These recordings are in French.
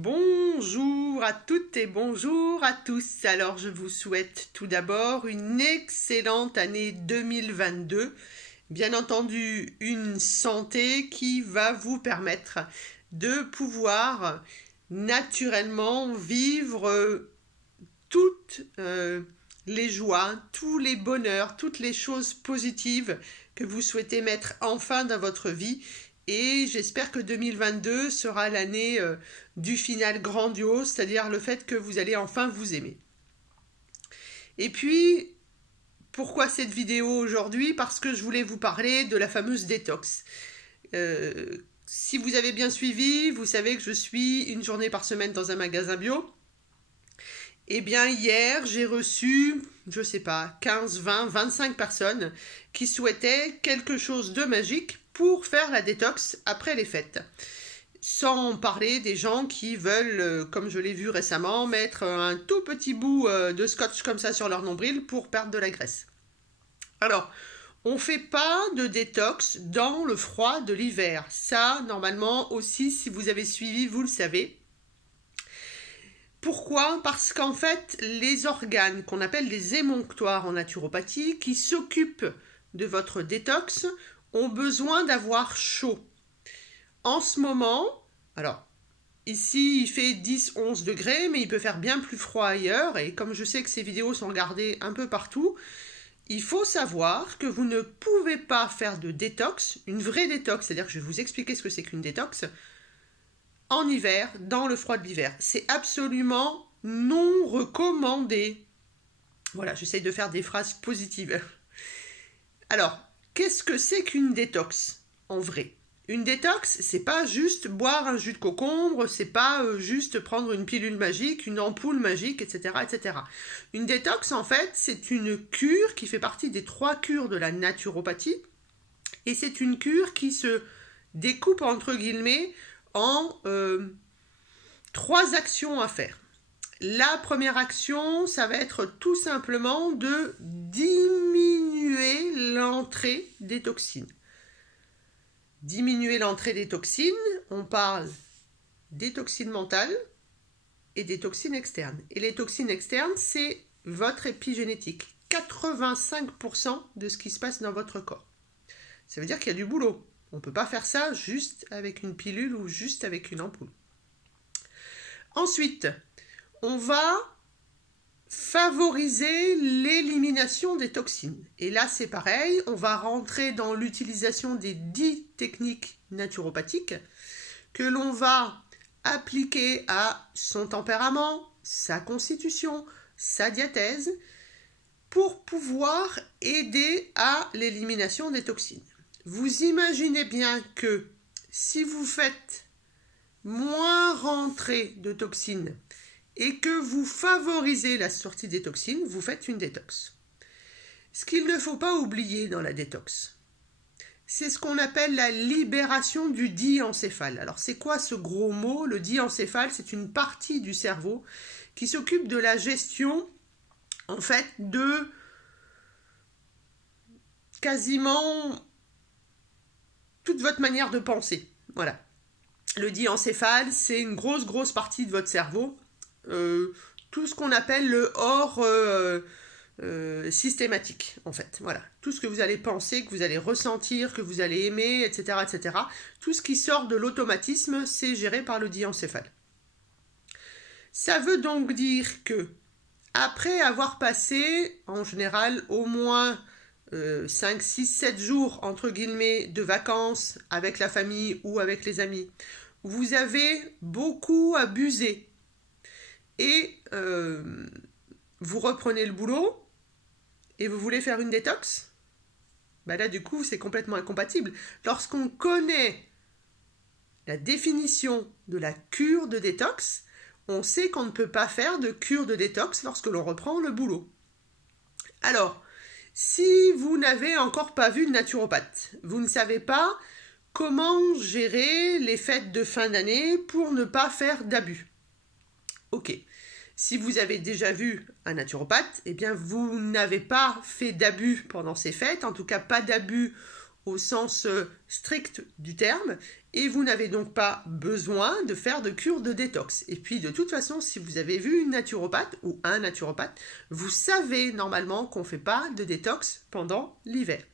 Bonjour à toutes et bonjour à tous. Alors je vous souhaite tout d'abord une excellente année 2022. Bien entendu, une santé qui va vous permettre de pouvoir naturellement vivre toutes les joies, tous les bonheurs, toutes les choses positives que vous souhaitez mettre enfin dans votre vie. Et j'espère que 2022 sera l'année du final grandiose, c'est-à-dire le fait que vous allez enfin vous aimer. Et puis, pourquoi cette vidéo aujourd'hui? Parce que je voulais vous parler de la fameuse détox. Si vous avez bien suivi, vous savez que je suis une journée par semaine dans un magasin bio. Eh bien, hier, j'ai reçu, je sais pas, 15, 20, 25 personnes qui souhaitaient quelque chose de magique pour faire la détox après les fêtes. Sans parler des gens qui veulent, comme je l'ai vu récemment, mettre un tout petit bout de scotch comme ça sur leur nombril pour perdre de la graisse. Alors, on ne fait pas de détox dans le froid de l'hiver. Ça, normalement aussi, si vous avez suivi, vous le savez. Pourquoi? Parce qu'en fait, les organes qu'on appelle les émonctoires en naturopathie, qui s'occupent de votre détox, ont besoin d'avoir chaud. En ce moment, alors, ici il fait 10-11 degrés, mais il peut faire bien plus froid ailleurs, et comme je sais que ces vidéos sont regardées un peu partout, il faut savoir que vous ne pouvez pas faire de détox, une vraie détox, c'est-à-dire que je vais vous expliquer ce que c'est qu'une détox, en hiver, dans le froid de l'hiver. C'est absolument non recommandé. Voilà, j'essaye de faire des phrases positives. Alors, qu'est-ce que c'est qu'une détox, en vrai? Une détox, c'est pas juste boire un jus de concombre, c'est pas juste prendre une pilule magique, une ampoule magique, etc., etc. Une détox, en fait, c'est une cure qui fait partie des 3 cures de la naturopathie, et c'est une cure qui se découpe, entre guillemets, en 3 actions à faire. La première action, ça va être tout simplement de diminuer l'entrée des toxines. Diminuer l'entrée des toxines, on parle des toxines mentales et des toxines externes. Et les toxines externes, c'est votre épigénétique. 85% de ce qui se passe dans votre corps. Ça veut dire qu'il y a du boulot. On ne peut pas faire ça juste avec une pilule ou juste avec une ampoule. Ensuite, on va favoriser l'élimination des toxines. Et là, c'est pareil, on va rentrer dans l'utilisation des 10 techniques naturopathiques que l'on va appliquer à son tempérament, sa constitution, sa diathèse, pour pouvoir aider à l'élimination des toxines. Vous imaginez bien que si vous faites moins rentrer de toxines et que vous favorisez la sortie des toxines, vous faites une détox. Ce qu'il ne faut pas oublier dans la détox, c'est ce qu'on appelle la libération du diencéphale. Alors c'est quoi ce gros mot? Le diencéphale, c'est une partie du cerveau qui s'occupe de la gestion, en fait, de quasiment toute votre manière de penser. Voilà. Le diencéphale, c'est une grosse partie de votre cerveau. Tout ce qu'on appelle le hors systématique, en fait. Voilà. Tout ce que vous allez penser, que vous allez ressentir, que vous allez aimer, etc., etc. Tout ce qui sort de l'automatisme, c'est géré par le diencéphale. Ça veut donc dire que, après avoir passé, en général, au moins 5, 6, 7 jours, entre guillemets, de vacances avec la famille ou avec les amis, vous avez beaucoup abusé et vous reprenez le boulot et vous voulez faire une détox, ben là du coup c'est complètement incompatible. Lorsqu'on connaît la définition de la cure de détox, on sait qu'on ne peut pas faire de cure de détox lorsque l'on reprend le boulot. Alors, si vous n'avez encore pas vu de naturopathe, vous ne savez pas comment gérer les fêtes de fin d'année pour ne pas faire d'abus. Ok. Si vous avez déjà vu un naturopathe, eh bien vous n'avez pas fait d'abus pendant ces fêtes, en tout cas pas d'abus au sens strict du terme, et vous n'avez donc pas besoin de faire de cure de détox. Et puis de toute façon, si vous avez vu une naturopathe ou un naturopathe, vous savez normalement qu'on ne fait pas de détox pendant l'hiver.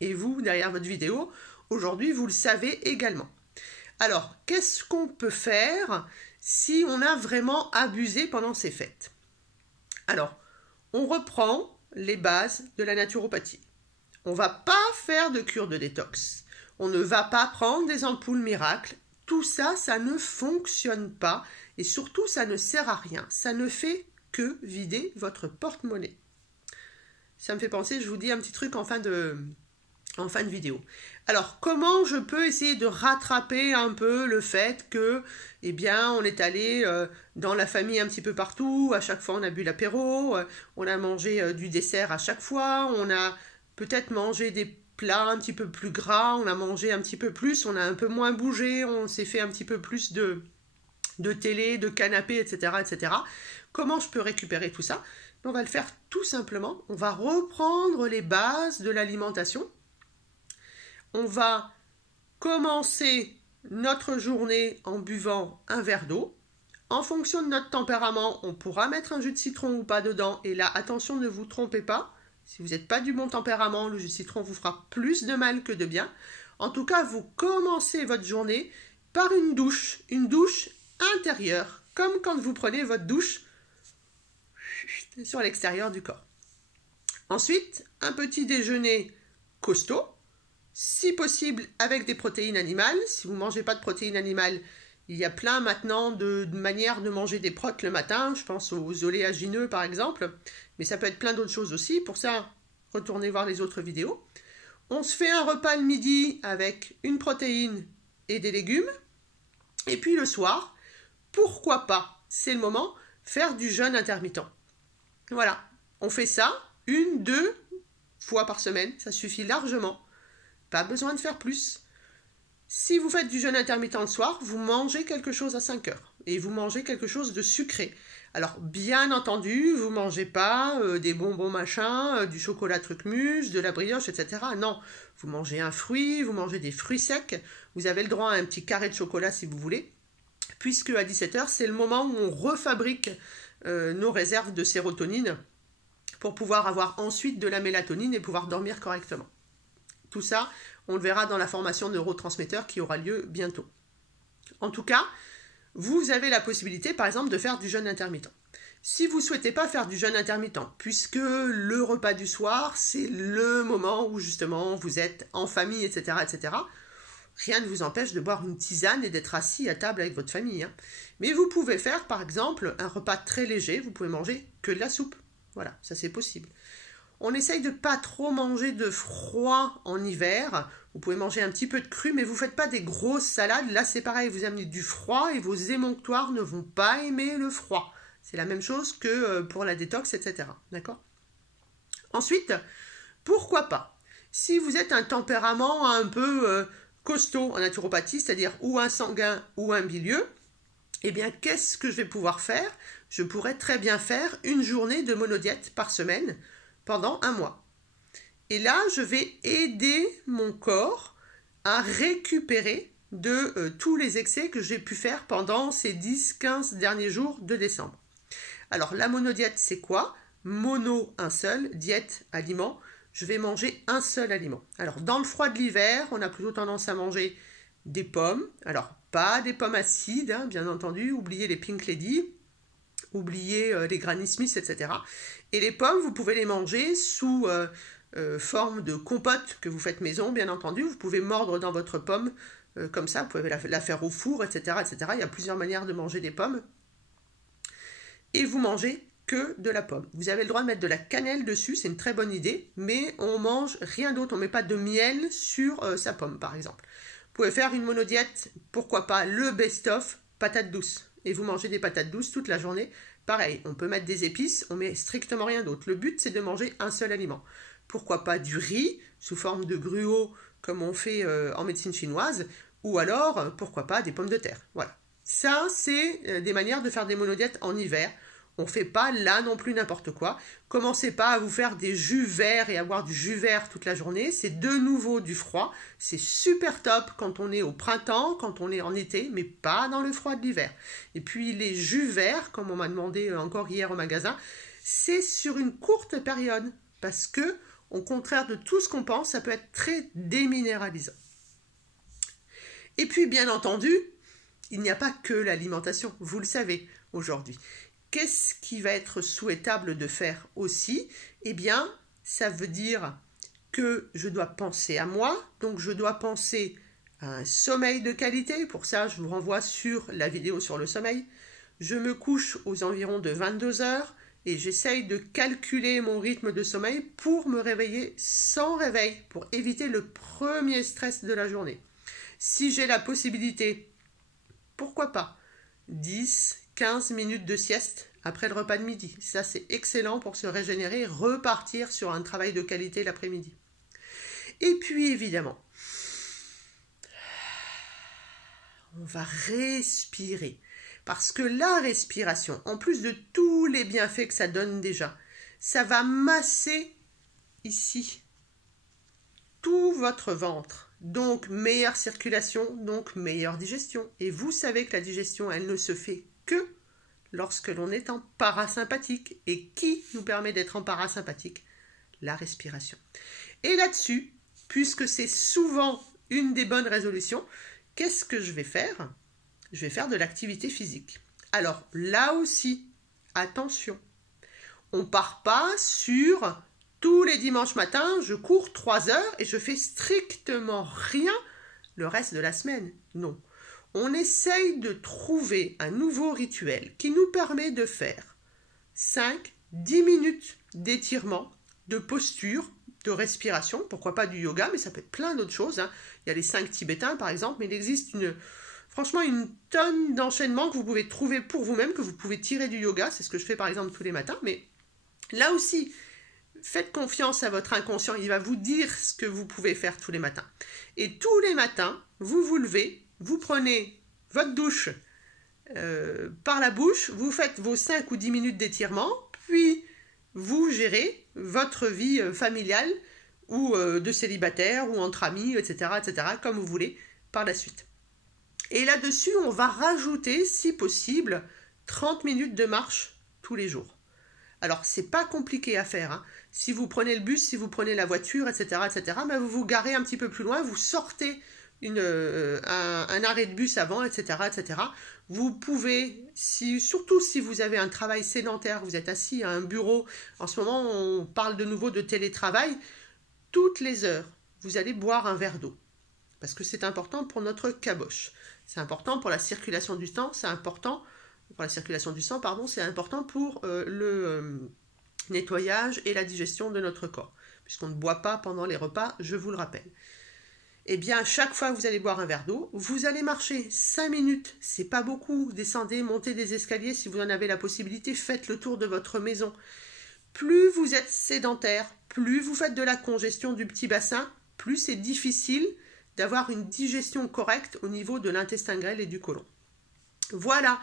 Et vous, derrière votre vidéo, aujourd'hui, vous le savez également. Alors, qu'est-ce qu'on peut faire si on a vraiment abusé pendant ces fêtes? Alors, on reprend les bases de la naturopathie. On ne va pas faire de cure de détox. On ne va pas prendre des ampoules miracles. Tout ça, ça ne fonctionne pas. Et surtout, ça ne sert à rien. Ça ne fait que vider votre porte-monnaie. Ça me fait penser, je vous dis un petit truc en fin de vidéo. Alors, comment je peux essayer de rattraper un peu le fait que, eh bien, on est allé dans la famille un petit peu partout, à chaque fois on a bu l'apéro, on a mangé du dessert à chaque fois, on a peut-être mangé des plats un petit peu plus gras, on a mangé un petit peu plus, on a un peu moins bougé, on s'est fait un petit peu plus de télé, de canapé, etc., etc. Comment je peux récupérer tout ça? On va le faire tout simplement, on va reprendre les bases de l'alimentation. On va commencer notre journée en buvant un verre d'eau. En fonction de notre tempérament, on pourra mettre un jus de citron ou pas dedans. Et là, attention, ne vous trompez pas. Si vous n'êtes pas du bon tempérament, le jus de citron vous fera plus de mal que de bien. En tout cas, vous commencez votre journée par une douche intérieure, comme quand vous prenez votre douche sur l'extérieur du corps. Ensuite, un petit déjeuner costaud. Si possible, avec des protéines animales. Si vous ne mangez pas de protéines animales, il y a plein maintenant de manières de manger des protes le matin. Je pense aux oléagineux par exemple. Mais ça peut être plein d'autres choses aussi. Pour ça, retournez voir les autres vidéos. On se fait un repas le midi avec une protéine et des légumes. Et puis le soir, pourquoi pas, c'est le moment, faire du jeûne intermittent. Voilà, on fait ça 1-2 fois par semaine. Ça suffit largement. Pas besoin de faire plus. Si vous faites du jeûne intermittent le soir, vous mangez quelque chose à 5 heures. Et vous mangez quelque chose de sucré. Alors, bien entendu, vous ne mangez pas des bonbons machin, du chocolat truc-mouche, de la brioche, etc. Non, vous mangez un fruit, vous mangez des fruits secs. Vous avez le droit à un petit carré de chocolat si vous voulez. Puisque à 17 heures, c'est le moment où on refabrique nos réserves de sérotonine pour pouvoir avoir ensuite de la mélatonine et pouvoir dormir correctement. Tout ça, on le verra dans la formation neurotransmetteur qui aura lieu bientôt. En tout cas, vous avez la possibilité, par exemple, de faire du jeûne intermittent. Si vous ne souhaitez pas faire du jeûne intermittent, puisque le repas du soir, c'est le moment où justement vous êtes en famille, etc., etc., rien ne vous empêche de boire une tisane et d'être assis à table avec votre famille. Mais vous pouvez faire, par exemple, un repas très léger, vous pouvez manger que de la soupe. Voilà, ça c'est possible. On essaye de ne pas trop manger de froid en hiver. Vous pouvez manger un petit peu de cru, mais vous ne faites pas des grosses salades. Là, c'est pareil, vous amenez du froid et vos émonctoires ne vont pas aimer le froid. C'est la même chose que pour la détox, etc. D'accord? Ensuite, pourquoi pas? Si vous êtes un tempérament un peu costaud en naturopathie, c'est-à-dire ou un sanguin ou un bilieux, eh bien, qu'est-ce que je vais pouvoir faire? Je pourrais très bien faire une journée de monodiète par semaine, pendant 1 mois. Et là, je vais aider mon corps à récupérer de tous les excès que j'ai pu faire pendant ces 10-15 derniers jours de décembre. Alors, la monodiète, c'est quoi? Mono, un seul, diète, aliment. Je vais manger un seul aliment. Alors, dans le froid de l'hiver, on a plutôt tendance à manger des pommes. Alors, pas des pommes acides, bien entendu. Oubliez les Pink Lady. Oubliez les Granny Smith, etc. Et les pommes, vous pouvez les manger sous forme de compote que vous faites maison, bien entendu. Vous pouvez mordre dans votre pomme comme ça, vous pouvez la faire au four, etc., etc. Il y a plusieurs manières de manger des pommes. Et vous mangez que de la pomme. Vous avez le droit de mettre de la cannelle dessus, c'est une très bonne idée, mais on mange rien d'autre, on ne met pas de miel sur sa pomme, par exemple. Vous pouvez faire une monodiète, pourquoi pas le best-of, patates douces. Et vous mangez des patates douces toute la journée. Pareil, on peut mettre des épices, on met strictement rien d'autre. Le but, c'est de manger un seul aliment. Pourquoi pas du riz, sous forme de gruau, comme on fait en médecine chinoise, ou alors, pourquoi pas, des pommes de terre. Voilà. Ça, c'est des manières de faire des monodiètes en hiver. On ne fait pas là non plus n'importe quoi. Commencez pas à vous faire des jus verts et à boire du jus vert toute la journée. C'est de nouveau du froid. C'est super top quand on est au printemps, quand on est en été, mais pas dans le froid de l'hiver. Et puis les jus verts, comme on m'a demandé encore hier au magasin, c'est sur une courte période. Parce que, au contraire de tout ce qu'on pense, ça peut être très déminéralisant. Et puis, bien entendu, il n'y a pas que l'alimentation, vous le savez aujourd'hui. Qu'est-ce qui va être souhaitable de faire aussi? Eh bien, ça veut dire que je dois penser à moi, donc je dois penser à un sommeil de qualité. Pour ça, je vous renvoie sur la vidéo sur le sommeil. Je me couche aux environs de 22 heures et j'essaye de calculer mon rythme de sommeil pour me réveiller sans réveil, pour éviter le premier stress de la journée. Si j'ai la possibilité, pourquoi pas 10-15 minutes de sieste après le repas de midi. Ça, c'est excellent pour se régénérer et repartir sur un travail de qualité l'après-midi. Et puis, évidemment, on va respirer. Parce que la respiration, en plus de tous les bienfaits que ça donne déjà, ça va masser ici tout votre ventre. Donc, meilleure circulation, donc meilleure digestion. Et vous savez que la digestion, elle ne se fait que lorsque l'on est en parasympathique. Et qui nous permet d'être en parasympathique? La respiration. Et là-dessus, puisque c'est souvent une des bonnes résolutions, qu'est-ce que je vais faire? Je vais faire de l'activité physique. Alors, là aussi, attention. On ne part pas sur tous les dimanches matins, je cours 3 heures et je fais strictement rien le reste de la semaine. Non. On essaye de trouver un nouveau rituel qui nous permet de faire 5-10 minutes d'étirement, de posture, de respiration, pourquoi pas du yoga, mais ça peut être plein d'autres choses. Hein. Il y a les 5 tibétains par exemple, mais il existe franchement une tonne d'enchaînements que vous pouvez trouver pour vous-même, que vous pouvez tirer du yoga. C'est ce que je fais par exemple tous les matins, mais là aussi, faites confiance à votre inconscient, il va vous dire ce que vous pouvez faire tous les matins. Et tous les matins, vous vous levez, vous prenez votre douche par la bouche, vous faites vos 5 ou 10 minutes d'étirement, puis vous gérez votre vie familiale ou de célibataire ou entre amis, etc., comme vous voulez, par la suite. Et là-dessus, on va rajouter, si possible, 30 minutes de marche tous les jours. Alors, c'est pas compliqué à faire. Hein. Si vous prenez le bus, si vous prenez la voiture, etc., ben vous vous garez un petit peu plus loin, vous sortez un arrêt de bus avant, etc. Vous pouvez, surtout si vous avez un travail sédentaire, vous êtes assis à un bureau, en ce moment on parle de nouveau de télétravail, toutes les heures, vous allez boire un verre d'eau. Parce que c'est important pour notre caboche. C'est important pour la circulation du sang, c'est important pour le nettoyage et la digestion de notre corps. Puisqu'on ne boit pas pendant les repas, je vous le rappelle. Eh bien, chaque fois que vous allez boire un verre d'eau, vous allez marcher 5 minutes. C'est pas beaucoup. Descendez, montez des escaliers si vous en avez la possibilité. Faites le tour de votre maison. Plus vous êtes sédentaire, plus vous faites de la congestion du petit bassin, plus c'est difficile d'avoir une digestion correcte au niveau de l'intestin grêle et du côlon. Voilà.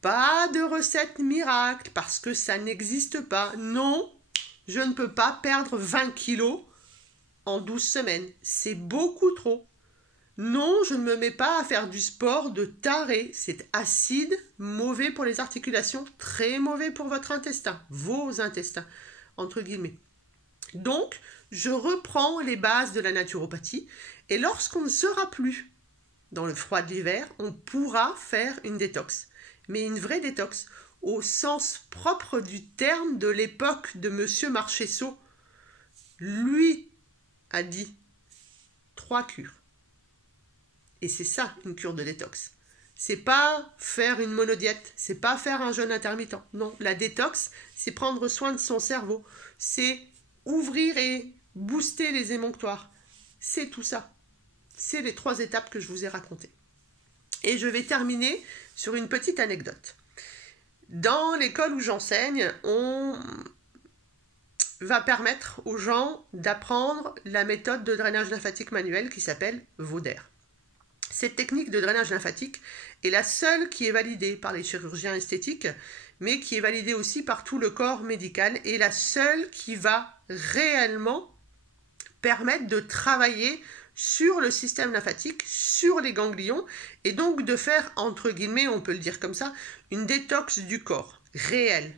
Pas de recette miracle parce que ça n'existe pas. Non, je ne peux pas perdre 20 kilos en 12 semaines. C'est beaucoup trop. Non, je ne me mets pas à faire du sport de taré. C'est acide, mauvais pour les articulations, très mauvais pour votre intestin, vos intestins, entre guillemets. Donc, je reprends les bases de la naturopathie et lorsqu'on ne sera plus dans le froid de l'hiver, on pourra faire une détox. Mais une vraie détox, au sens propre du terme de l'époque de Monsieur Marchesso. Lui a dit 3 cures. Et c'est ça, une cure de détox. C'est pas faire une monodiète, c'est pas faire un jeûne intermittent. Non, la détox, c'est prendre soin de son cerveau. C'est ouvrir et booster les émonctoires. C'est tout ça. C'est les 3 étapes que je vous ai racontées. Et je vais terminer sur une petite anecdote. Dans l'école où j'enseigne, on va permettre aux gens d'apprendre la méthode de drainage lymphatique manuel qui s'appelle Vauder. Cette technique de drainage lymphatique est la seule qui est validée par les chirurgiens esthétiques mais qui est validée aussi par tout le corps médical et la seule qui va réellement permettre de travailler sur le système lymphatique, sur les ganglions, et donc de faire, entre guillemets, on peut le dire comme ça, une détox du corps réelle.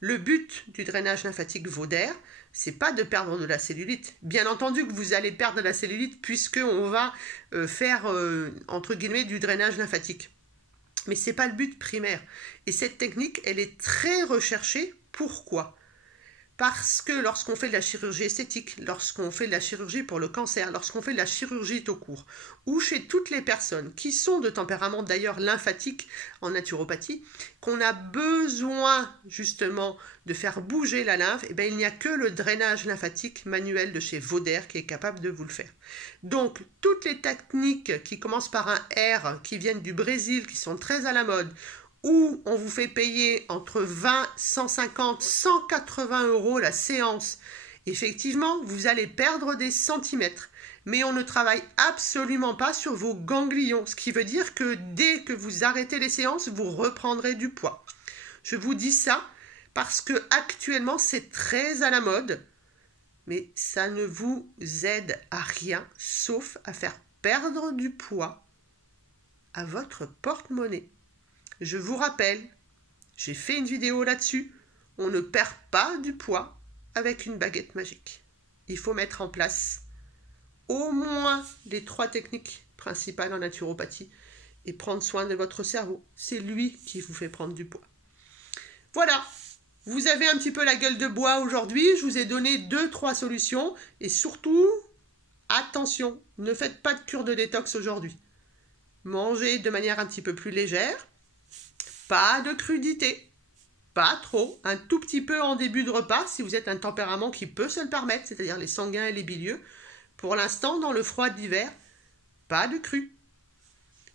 Le but du drainage lymphatique Vauder, c'est pas de perdre de la cellulite. Bien entendu que vous allez perdre de la cellulite puisqu'on va faire, entre guillemets, du drainage lymphatique. Mais c'est pas le but primaire. Et cette technique, elle est très recherchée. Pourquoi ? Parce que lorsqu'on fait de la chirurgie esthétique, lorsqu'on fait de la chirurgie pour le cancer, lorsqu'on fait de la chirurgie tout court, ou chez toutes les personnes qui sont de tempérament d'ailleurs lymphatique en naturopathie, qu'on a besoin justement de faire bouger la lymphe, et bien il n'y a que le drainage lymphatique manuel de chez Vauder qui est capable de vous le faire. Donc toutes les techniques qui commencent par un R, qui viennent du Brésil, qui sont très à la mode, où on vous fait payer entre 20, 150, 180 € la séance. Effectivement, vous allez perdre des centimètres, mais on ne travaille absolument pas sur vos ganglions, ce qui veut dire que dès que vous arrêtez les séances, vous reprendrez du poids. Je vous dis ça parce que actuellement c'est très à la mode, mais ça ne vous aide à rien, sauf à faire perdre du poids à votre porte-monnaie. Je vous rappelle, j'ai fait une vidéo là-dessus, on ne perd pas du poids avec une baguette magique. Il faut mettre en place au moins les 3 techniques principales en naturopathie et prendre soin de votre cerveau. C'est lui qui vous fait prendre du poids. Voilà, vous avez un petit peu la gueule de bois aujourd'hui, je vous ai donné 2-3 solutions et surtout, attention, ne faites pas de cure de détox aujourd'hui. Mangez de manière un petit peu plus légère. Pas de crudité, pas trop, un tout petit peu en début de repas si vous êtes un tempérament qui peut se le permettre, c'est-à-dire les sanguins et les bilieux. Pour l'instant, dans le froid d'hiver, pas de cru.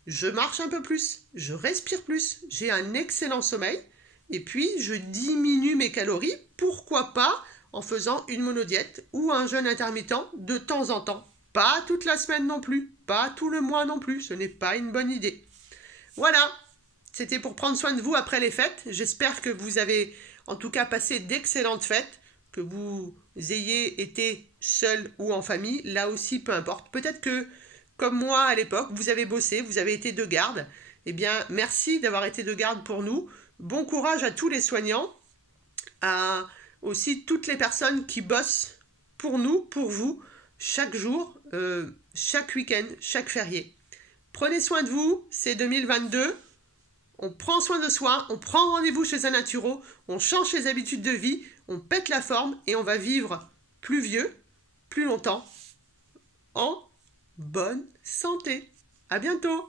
Je marche un peu plus, je respire plus, j'ai un excellent sommeil et puis je diminue mes calories, pourquoi pas en faisant une monodiète ou un jeûne intermittent de temps en temps. Pas toute la semaine non plus, pas tout le mois non plus, ce n'est pas une bonne idée. Voilà. C'était pour prendre soin de vous après les fêtes. J'espère que vous avez en tout cas passé d'excellentes fêtes, que vous ayez été seul ou en famille. Là aussi, peu importe. Peut-être que, comme moi à l'époque, vous avez bossé, vous avez été de garde. Eh bien, merci d'avoir été de garde pour nous. Bon courage à tous les soignants, à aussi toutes les personnes qui bossent pour nous, pour vous, chaque jour, chaque week-end, chaque férié. Prenez soin de vous, c'est 2022. On prend soin de soi, on prend rendez-vous chez un naturo, on change ses habitudes de vie, on pète la forme et on va vivre plus vieux, plus longtemps, en bonne santé. À bientôt!